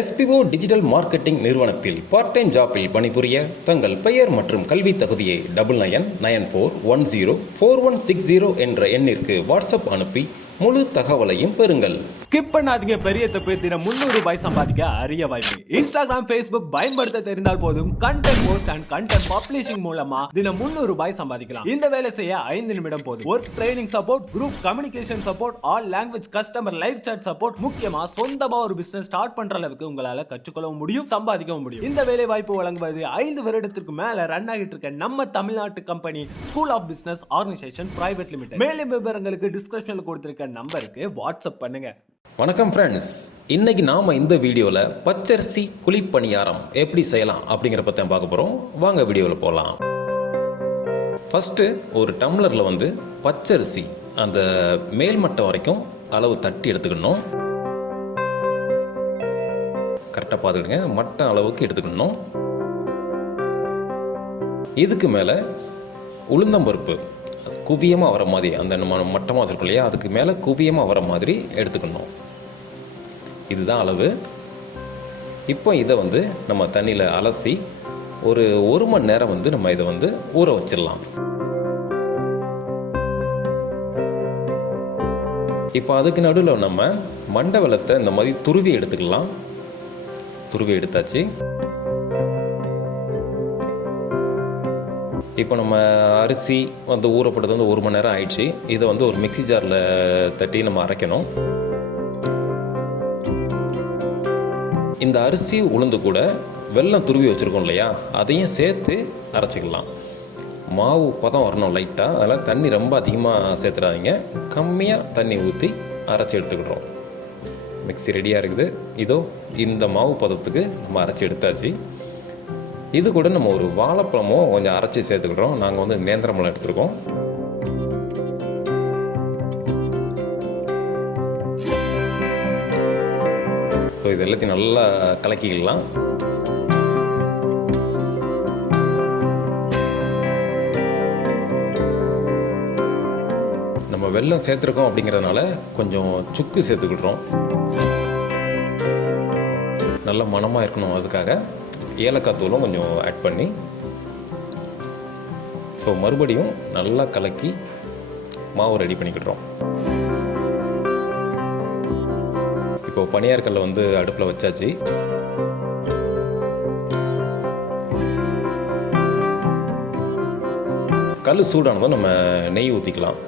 SPO digital marketing நிறுவனத்தில் part time ஜாப்பில் பணிபுரிய தங்கள் பெயர் மற்றும் கல்வி தகுதியை 9994104160 என்ற எண்ணிற்கு வாட்ஸ்அப் அனுப்பி முழு தகவலையும் பெறுங்கள். ஸ்கிப் பண்ணாதீங்க. பெரிய தப்பு. தினம் 300 ரூபாய் சம்பாதிக்க அரிய வாய்ப்பு. இன்ஸ்டாகிராம், Facebook பயன்படுத்த தெரிந்தால் போதும். Content post and content publishing மூலமா தினம் 300 ரூபாய் சம்பாதிக்கலாம். இந்த வேலை செய்ய 5 நிமிடம் போதும். Work training support, group communication support, all language customer live chat support, முக்கியமா சொந்தமா ஒரு பிசினஸ் ஸ்டார்ட் பண்ற அளவுக்கு உங்களால கற்றுக்கொள்ளவும் முடியும், சம்பாதிக்கவும் முடியும். இந்த வேலை வாய்ப்பு வழங்குவது 5 வருடத்திற்கு மேல ரன் ஆகிட்டு இருக்க நம்ம தமிழ்நாட்டு company school of business organisation private limited. மேலும் விவரங்களுக்கு டிஸ்கிரிப்ஷன்ல கொடுத்திருக்க நம்பருக்கு வாட்ஸ்அப் பண்ணுங்க. வணக்கம் ஃப்ரெண்ட்ஸ், இன்னைக்கு நாம இந்த வீடியோவில் பச்சரிசி குழிப்பணியாரம் எப்படி செய்யலாம் அப்படிங்கிற பற்றி பார்க்க போகிறோம். வாங்க வீடியோவில் போகலாம். ஃபஸ்ட்டு ஒரு டம்ளரில் பச்சரிசி அந்த மேல்மட்டம் வரைக்கும் அளவு தட்டி எடுத்துக்கணும். கரெக்டாக பார்த்துக்கிடுங்க, மட்டம் அளவுக்கு எடுத்துக்கணும். இதுக்கு மேலே உளுந்தம்பருப்பு குவியமாக வர மாதிரி, அந்த நம்ம மட்டமாக வச்சுருக்கோம் இல்லையா, அதுக்கு மேலே குவியமாக வர மாதிரி எடுத்துக்கணும். இதுதான் அளவு. இப்போ இதை நம்ம தண்ணியில் அலசி ஒரு 1 மணி நேரம் நம்ம இதை ஊற வச்சிடலாம். இப்போ அதுக்கு நடுவில் நம்ம மண்டை வெல்லத்தை இந்த மாதிரி துருவி எடுத்துக்கலாம். துருவி எடுத்தாச்சு. இப்போ நம்ம அரிசி ஊறப்பட்டது 1 மணி நேரம் ஆயிடுச்சு. இதை ஒரு மிக்சி ஜாரில் தட்டி நம்ம அரைக்கணும். இந்த அரிசி உளுந்து கூட வெல்லம் துருவி வச்சுருக்கோம் இல்லையா, அதையும் சேர்த்து அரைச்சிக்கலாம். மாவு பதம் வரணும் லைட்டாக, அதனால் தண்ணி ரொம்ப அதிகமாக சேர்த்துடாதீங்க, கம்மியாக தண்ணி ஊற்றி அரைச்சி எடுத்துக்கிடுறோம். மிக்சி ரெடியாக இருக்குது. இதோ இந்த மாவு பதத்துக்கு நம்ம அரைச்சி எடுத்தாச்சு. இது கூட நம்ம ஒரு வாழைப்பழமும் கொஞ்சம் அரைச்சி சேர்த்துக்கிட்டோம். நாங்கள் நேந்திரம்பழம் எடுத்துருக்கோம். ஸோ இது எல்லாத்தையும் நல்லா கலக்கிக்கலாம். நம்ம வெல்லம் சேர்த்துருக்கோம் அப்படிங்கிறதுனால கொஞ்சம் சுக்கு சேர்த்துக்கிட்டுறோம். நல்ல மணமாக இருக்கணும், அதுக்காக ஏலக்காய் தூளும் கொஞ்சம் ஆட் பண்ணி, ஸோ மறுபடியும் நல்லா கலக்கி மாவு ரெடி பண்ணிக்கிட்டுறோம். இப்போ பனியாற்கல்லை அடுப்பில் வச்சாச்சு. கல் சூடானதும் நம்ம நெய் ஊற்றிக்கலாம்.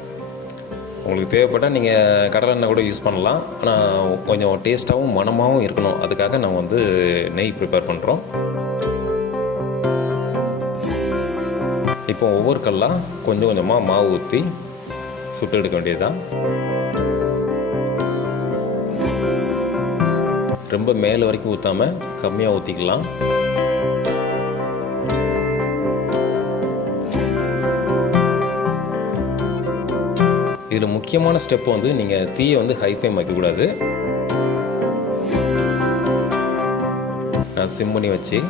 உங்களுக்கு தேவைப்பட்டால் நீங்கள் கடலெண்ணெய் கூட யூஸ் பண்ணலாம். ஆனால் கொஞ்சம் டேஸ்ட்டாகவும் மணமாகவும் இருக்கணும், அதுக்காக நான் நெய் ப்ரிப்பேர் பண்ணுறோம். இப்போ ஒவ்வொரு கல்லாக கொஞ்சம் கொஞ்சமாக மாவு ஊற்றி சுட்டு எடுக்க வேண்டியதுதான். ரொம்ப மேலே வரைக்கும் ஊற்றாமல் கம்மியாக ஊற்றிக்கலாம். இதில் முக்கியமான ஸ்டெப்பு நீங்கள் தீயை ஹை ஃப்ளேம் வைக்கக்கூடாது. நான் சிம் பண்ணி வச்சு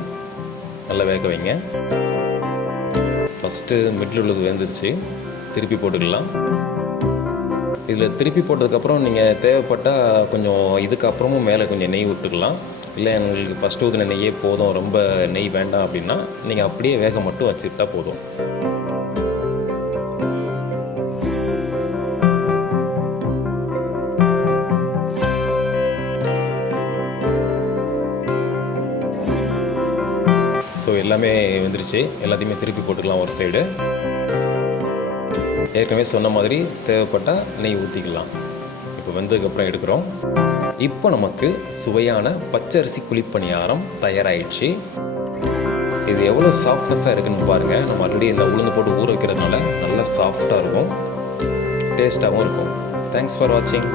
நல்லா வேக வைங்க. ஃபஸ்ட்டு மிடில் உள்ளது வெந்துருச்சு, திருப்பி போட்டுக்கலாம். இதில் திருப்பி போட்டதுக்கப்புறம் நீங்கள் தேவைப்பட்டால் கொஞ்சம் இதுக்கப்புறமும் மேலே கொஞ்சம் நெய் விட்டுக்கலாம். இல்லை எங்களுக்கு ஃபஸ்ட்டு ஊற்றின நெய்யே போதும், ரொம்ப நெய் வேண்டாம் அப்படின்னா நீங்கள் அப்படியே வேக மட்டும் வச்சுக்கிட்டா போதும். ஸோ எல்லாமே வெந்துருச்சு. எல்லாத்தையுமே திருப்பி போட்டுக்கலாம் ஒரு சைடு. ஏற்கனவே சொன்ன மாதிரி தேவைப்பட்டால் நெய் ஊற்றிக்கலாம். இப்போ வெந்ததுக்கப்புறம் எடுக்கிறோம். இப்போ நமக்கு சுவையான பச்சரிசி குழிப்பணியாரம் தயாராகிடுச்சு. இது எவ்வளோ சாஃப்ட்னஸாக இருக்குன்னு பாருங்கள். நம்ம ஆல்ரெடி இந்த உளுந்து போட்டு ஊற வைக்கிறதுனால நல்லா சாஃப்டாக இருக்கும், டேஸ்ட்டாகவும் இருக்கும். தேங்க்ஸ் ஃபார் வாட்சிங்.